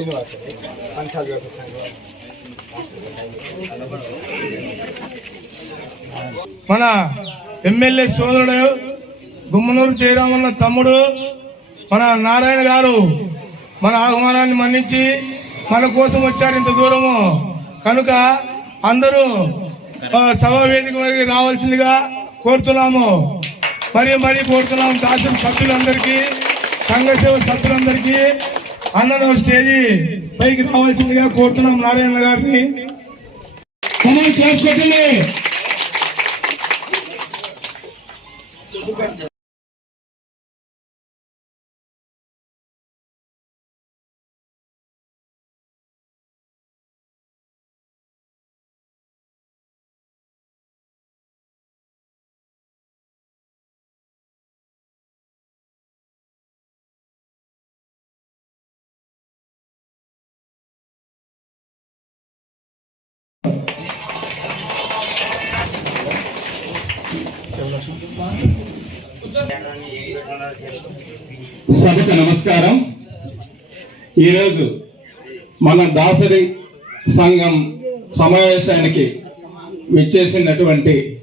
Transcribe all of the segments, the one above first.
సంఘం మన ఎమ్మెల్యే సోదరుడు గుమ్మనూరు జయరామన్న తమ్ముడు మన నారాయణ గారు మన ఆహ్వానాన్ని మన్నించి మన కోసం వచ్చారు ఇంత దూరము. కనుక అందరూ సభా వేదిక రావాల్సిందిగా కోరుతున్నాము. మరి మరీ కోరుతున్నాము దాసిన సభ్యులందరికీ సంఘ సేవ సభ్యులందరికీ అన్నను స్టేజీ పైకి రావాల్సిందిగా కోరుతున్నాం నారాయణ గారిని. మనం చేసుకోవట్లే సభకు నమస్కారం. ఈరోజు మన దాసరి సంఘం సమావేశానికి విచ్చేసినటువంటి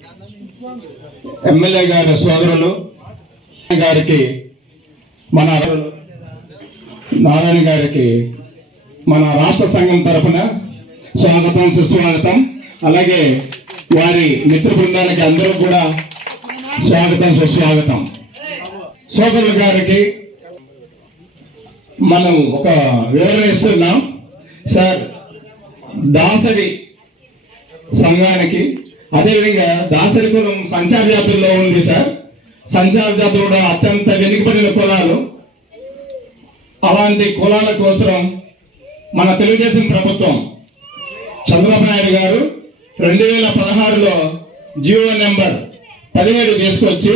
ఎమ్మెల్యే గారి సోదరులు గారికి మన నారాయణ గారికి మన రాష్ట్ర సంఘం తరఫున స్వాగతం సుస్వాగతం. అలాగే వారి మిత్ర బృందానికి అందరూ కూడా స్వాగతం సుస్వాగతం. సోదరుల గారికి మనం ఒక వివరణ ఇస్తున్నాం. సార్ దాసరి సంఘానికి అదేవిధంగా దాసరి కులం సంచార జాతుల్లో ఉంది సార్. సంచార జాతులు కూడా అత్యంత వెనుకబడిన కులాలు. అలాంటి కులాల కోసం మన తెలుగుదేశం ప్రభుత్వం చంద్రబాబు నాయుడు గారు రెండు వేల పదహారులో జియో నెంబర్ పదిహేడు తీసుకొచ్చి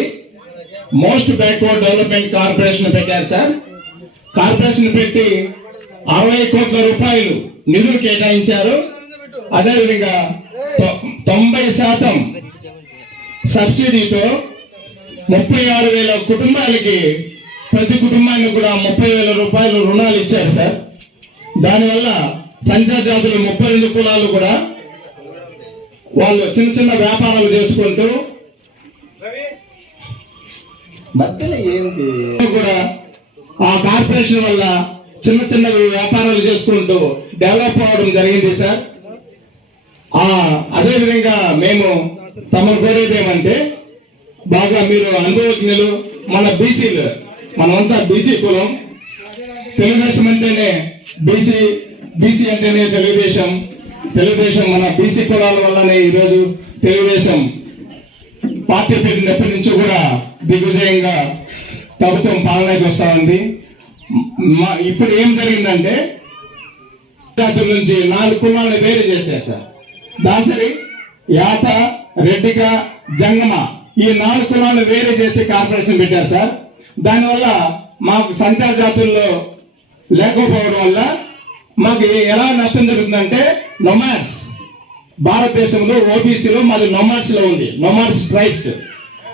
మోస్ట్ బ్యాక్వర్డ్ డెవలప్మెంట్ కార్పొరేషన్ పెట్టారు సార్. కార్పొరేషన్ పెట్టి అరవై కోట్ల రూపాయలు నిధులు కేటాయించారు. అదేవిధంగా తొంభై శాతం సబ్సిడీతో ముప్పై ఆరు వేల కుటుంబాలకి ప్రతి కుటుంబానికి కూడా ముప్పై వేల రూపాయలు రుణాలు ఇచ్చారు సార్. దానివల్ల సంచార జాతులు ముప్పై రెండు కులాలు కూడా వాళ్ళు చిన్న చిన్న వ్యాపారాలు చేసుకుంటూ ఏంటి? కూడా ఆ కార్పొరేషన్ వల్ల చిన్న చిన్న వ్యాపారాలు చేసుకుంటూ డెవలప్ అవ్వడం జరిగింది సార్. ఆ అదేవిధంగా మేము తమను కోరేది ఏమంటే బాగా మీరు అనుభవజ్ఞులు మన బీసీలు మనమంతా బీసీ కులం. తెలుగుదేశం అంటేనే బీసీ బీసీ అంటేనే తెలుగుదేశం. తెలుగుదేశం మన బీసీ కులాల వల్లనే ఈరోజు తెలుగుదేశం పార్టీ పెట్టినప్పటి నుంచి కూడా దిగ్విజయంగా ప్రభుత్వం పాలనకి వస్తా ఉంది. మా- ఇప్పుడు ఏం జరిగిందంటే జాతుల నుంచి నాలుగు కులాలను వేరు చేసేసారు దాసరి యాత రెడ్డిక జంగమ ఈ నాలుగు కులాలను వేరు చేసి కార్పొరేషన్ పెట్టారు సార్. దానివల్ల మాకు సంచార జాతుల్లో లేకపోవడం వల్ల మాకు ఎలా నష్టం జరుగుతుందంటే నొమాడ్స్. భారతదేశంలో ఓబీసీలో మాది నొమాడ్స్లో ఉంది నొమాడ్స్ ట్రైబ్స్.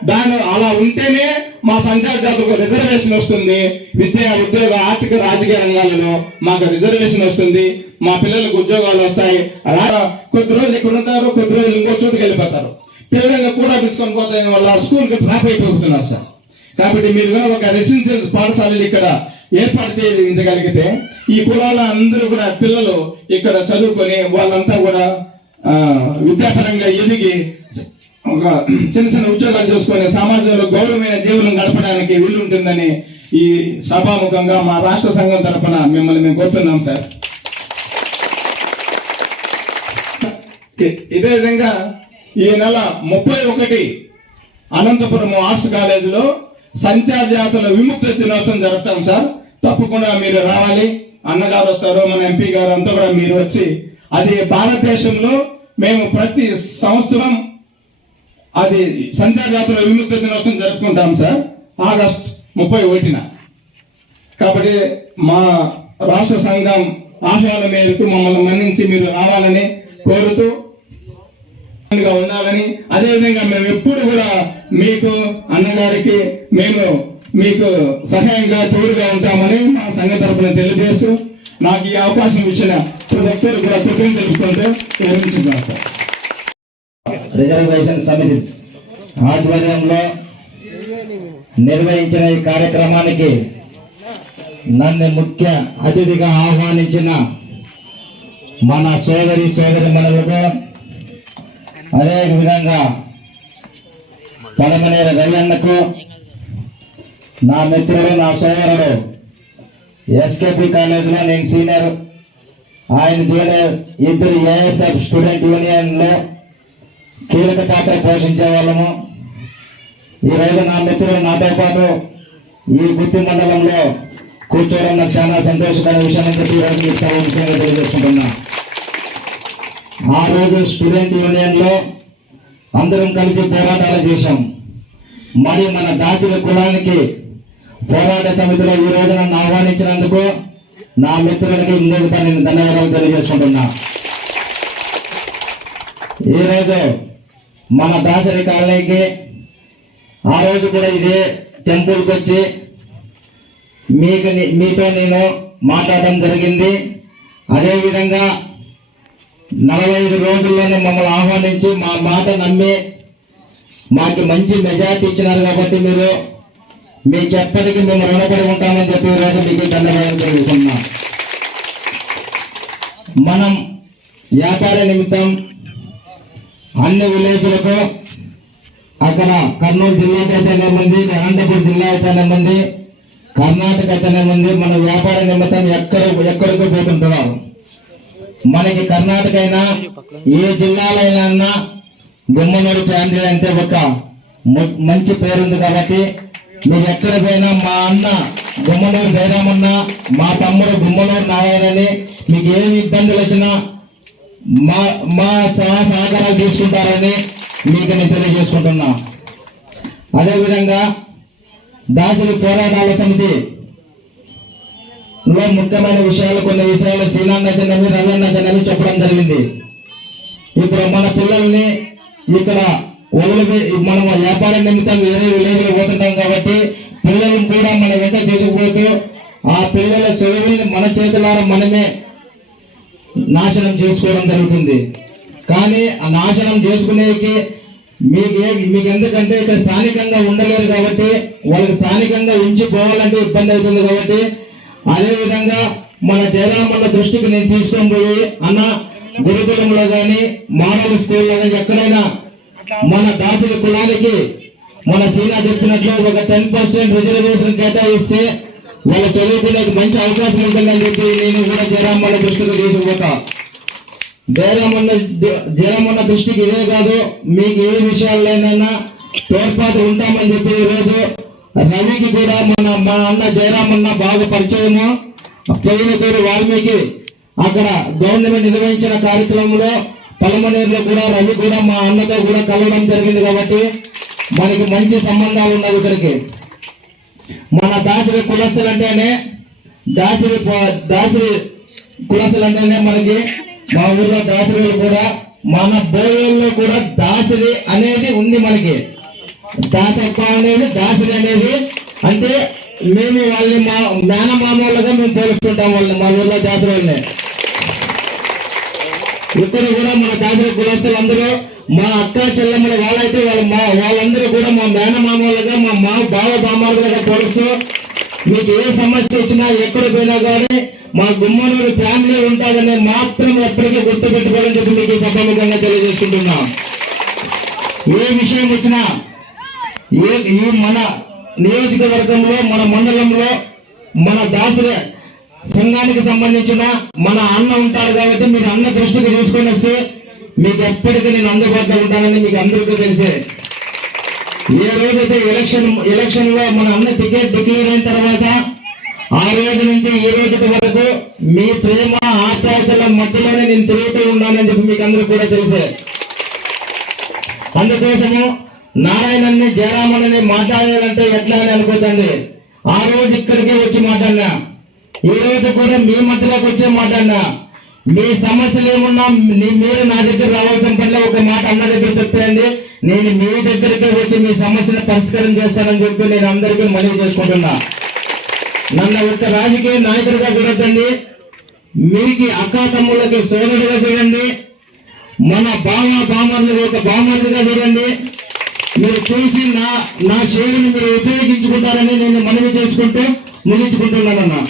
దాని అలా ఉంటేనే మా సంచార జాతులకు రిజర్వేషన్ వస్తుంది. విద్య ఉద్యోగ ఆర్థిక రాజకీయ రంగాలలో మాకు రిజర్వేషన్ వస్తుంది. మా పిల్లలకు ఉద్యోగాలు వస్తాయి. అలా కొద్ది రోజులు ఇక్కడ ఉంటారు కొద్ది రోజులు ఇంకో చోటుకి వెళ్ళిపోతారు. పిల్లల్ని కూడా పిలుచుకొని పోతే వల్ల స్కూల్కి డ్రాప్ అయిపోతున్నారు సార్. కాబట్టి మీరు ఒక రెసిడెన్షియల్ పాఠశాలలు ఇక్కడ ఏర్పాటు చేయించగలిగితే ఈ కులాల అందరూ కూడా పిల్లలు ఇక్కడ చదువుకొని వాళ్ళంతా కూడా విద్యాపరంగా ఎదిగి ఒక చిన్న చిన్న ఉద్యోగాలు చేసుకొని సమాజంలో గౌరవమైన జీవనం గడపడానికి వీలుంటుందని ఈ సభాముఖంగా మా రాష్ట్ర సంఘం తరఫున మిమ్మల్ని మేము కోరుతున్నాం సార్. ఇదే విధంగా ఈ నెల ముప్పై ఒకటి అనంతపురం ఆర్ట్స్ కాలేజీలో సంచార జాతుల విముక్త దినోత్సవం జరుపుతాం సార్. తప్పకుండా మీరు రావాలి. అన్నగారు వస్తారు మన ఎంపీ గారు అంతా కూడా మీరు వచ్చి అది భారతదేశంలో మేము ప్రతి సంవత్సరం అది సంచార జాతర విముక్త దినోత్సవం జరుపుకుంటాం సార్. ఆగస్ట్ ముప్పై ఒకటిన. కాబట్టి మా రాష్ట్ర సంఘం ఆశయాల మేరకు మమ్మల్ని మన్నించి మీరు రావాలని కోరుతూ ఉండాలని. అదేవిధంగా మేము ఎప్పుడు కూడా మీకు అన్నగారికి మేము మీకు సహాయంగా తోడుగా ఉంటామని మా సంఘ తరఫున తెలియజేస్తూ నాకు ఈ అవకాశం ఇచ్చిన ప్రతి ఒక్కరు కూడా కృతజ్ఞతలు తెలుపుకుంటూ విరమించున్నాను సార్. రిజర్వేషన్ సమితి ఆధ్వర్యంలో నిర్వహించిన ఈ కార్యక్రమానికి నన్ను ముఖ్య అతిథిగా ఆహ్వానించిన మన సోదరి సోదరి మనులకు అదే విధంగా పడమనేర రవిఅన్నకు నా మిత్రుడు నా సోదరుడు ఎస్కేపి కాలేజీలో నేను సీనియర్ ఆయన జూనియర్ ఇద్దరు ఏఎస్ఎఫ్ స్టూడెంట్ యూనియన్లో కీలక పాత్ర పోషించే వాళ్ళము. ఈ రోజు నా మిత్రులు నాతో పాటు ఈ గుత్తి మండలంలో కూర్చోవడం నాకు చాలా సంతోషకరమైన విషయం. అని చెప్పి మీకు చాలా ముఖ్యంగా తెలియజేసుకుంటున్నా. ఆ రోజు స్టూడెంట్ యూనియన్లో అందరం కలిసి పోరాటాలు చేశాం. మరి మన దాసిల కులానికి పోరాట సమితిలో ఈ రోజు నన్ను ఆహ్వానించినందుకు నా మిత్రులకి ఇంకొక పని ధన్యవాదాలు తెలియజేసుకుంటున్నా. ఈ రోజు మన దాసరి కాలనీకి ఆ రోజు కూడా ఇదే టెంపుల్కి వచ్చి మీకు మీతో నేను మాట్లాడడం జరిగింది. అదేవిధంగా నలభై ఐదు రోజుల్లోనే మమ్మల్ని ఆహ్వానించి మా మాట నమ్మి మాకు మంచి మెజార్టీ ఇచ్చినారు కాబట్టి మీరు మీకు ఎప్పటికీ మేము రుణపడి ఉంటామని చెప్పి ఈరోజు రోజు మీకు ధన్యవాదాలు తెలుపుతున్నాం మనం వ్యాపార నిమిత్తం అన్ని విలేజ్లకు అక్కడ కర్నూలు జిల్లాకి అయితేనే ఉంది అనంతపురం జిల్లా అయితేనే ఉంది కర్ణాటక అయితేనే ఉంది. మన వ్యాపార నిమిత్తం ఎక్కడ ఎక్కడికి పోతుంటున్నారు. మనకి కర్ణాటక అయినా ఏ జిల్లాలైనా గుమ్మనూరు ఫ్యామిలీ అంటే ఒక మ- మంచి పేరుంది కాబట్టి మీరు ఎక్కడ పోయినా మా అన్న గుమ్మనూరు జయరామన్న మా తమ్ముడు గుమ్మనూరు నారాయణని మీకు ఏమి ఇబ్బందులు వచ్చినా మా మా సహా సహకారాలు తీసుకుంటారని మీకు నేను తెలియజేసుకుంటున్నా. అదేవిధంగా దాసులు పోరాటాల సమితి లో ముఖ్యమైన విషయాలు కొన్ని విషయాలు శ్రీనాన్నతనవి రవీన్నతనవి చెప్పడం జరిగింది. ఇప్పుడు మన పిల్లల్ని ఇక్కడ వదిలి మనం వ్యాపార నిమిత్తం వేరే విలేజ్లో పోతుంటాం కాబట్టి పిల్లలను కూడా మన వెంట తీసుకుపోతూ ఆ పిల్లల చదువుల్ని మన చేతులారా మనమే నాశనం చేసుకోవడం జరుగుతుంది. కానీ ఆ నాశనం చేసుకునేకి మీకు మీకు ఎందుకంటే ఇక్కడ స్థానికంగా ఉండలేరు కాబట్టి వాళ్ళకి స్థానికంగా ఉంచిపోవాలంటే ఇబ్బంది అవుతుంది కాబట్టి అదే విధంగా మన జయరామన్న దృష్టికి నేను తీసుకొని పోయి అన్న గురుకులంలో కానీ మోడల్ స్కూల్లో కానీ ఎక్కడైనా మన దాసుల కులానికి మన సీనా చెప్పినట్లు ఒక టెన్ పర్సెంట్ రిజర్వేషన్ కేటాయిస్తే వాళ్ళ చదువుకునేకి మంచి అవకాశం ఉంటుందని చెప్పి నేను కూడా జయరామన్న దృష్టికి తీసుకుపోతా. జయరామన్న జయరామన్న దృష్టికి ఇదే కాదు మీకు ఏ విషయాలైనా తోడ్పాటు ఉంటామని చెప్పి ఈరోజు రోజు రవికి కూడా మన మా అన్న జయరామన్న బాగా పరిచయము. పోయిన తోడు వాల్మీకి అక్కడ గవర్నమెంట్ నిర్వహించిన కార్యక్రమంలో పలమనేరులో కూడా రవి కూడా మా అన్నతో కూడా కలవడం జరిగింది కాబట్టి మనకి మంచి సంబంధాలు ఉన్నాయి ఇక్కడికి. మన దాసరి కులస్తులు అంటేనే దాసరి దాసరి కులస్తులు అంటేనే మనకి మా ఊర్లో దాసరిలు కూడా మన బోయల్లో కూడా దాసరి అనేది ఉంది మనకి. దాసప్ప అనేది దాసరి అనేది అంటే మేము వాళ్ళని మా మేనమామలుగా మేము పోలుస్తుంటాం వాళ్ళని మా ఊర్లో దాసరి వాళ్ళని ఇక్కడ కూడా మన దాసరి కులస్తులు అందరూ మా అక్క చెల్లెమ్మల వాళ్ళైతే వాళ్ళ మా వాళ్ళందరూ కూడా మా మేనమామలుగా మా మా బావ బామాలుగా తెలుసు మీకు ఏ సమస్య వచ్చినా ఎక్కడ పోయినా కానీ మా గుమ్మనూరు ఫ్యామిలీ ఉంటాదని మాత్రం ఎప్పటికీ గుర్తుపెట్టుకోవాలని చెప్పి మీకు ఈ సభాముఖంగా తెలియజేసుకుంటున్నా. ఏ విషయం వచ్చినా ఏ ఈ మన నియోజకవర్గంలో మన మండలంలో మన దాసులే సంఘానికి సంబంధించిన మన అన్న ఉంటాడు కాబట్టి మీరు అన్న దృష్టికి తీసుకొని వస్తే మీకు ఎప్పటికీ నేను అందుబాటులో ఉంటానని మీకు అందరికీ తెలిసే. ఏ రోజైతే ఎలక్షన్ ఎలక్షన్లో మన అన్న టికెట్ డిక్లేర్ అయిన తర్వాత ఆ రోజు నుంచి ఈ రోజు వరకు మీ ప్రేమ ఆప్యాయతల మధ్యలోనే నేను తిరుగుతూ ఉన్నానని చెప్పి మీకు అందరూ కూడా తెలిసే. అందుకోసము నారాయణన్ని అని మాట్లాడాలంటే ఎట్లా అని అనుకోతుంది ఆ రోజు ఇక్కడికే వచ్చి మాట్లాడినా. ఈ రోజు కూడా మీ మధ్యలోకి వచ్చే మాట అన్నా మీ సమస్యలు ఏమున్నా మీ- మీరు నా దగ్గర రావాల్సిన పనిలో ఒక మాట అన్న దగ్గర చెప్పేయండి. నేను మీ దగ్గరికి వచ్చి మీ సమస్యను పరిష్కారం చేస్తానని చెప్పి నేను అందరికీ మనవి చేసుకుంటున్నా. నన్ను ఒక రాజకీయ నాయకుడిగా చూడద్దండి మీకు అక్కా తమ్ముళ్ళకి సోదరుడిగా చూడండి. మన బామ బామర్లు ఒక బామర్లుగా చూడండి. మీరు చూసి నా నా సేవను మీరు ఉపయోగించుకుంటారని నేను మనవి చేసుకుంటూ ముగించుకుంటున్నానన్నా.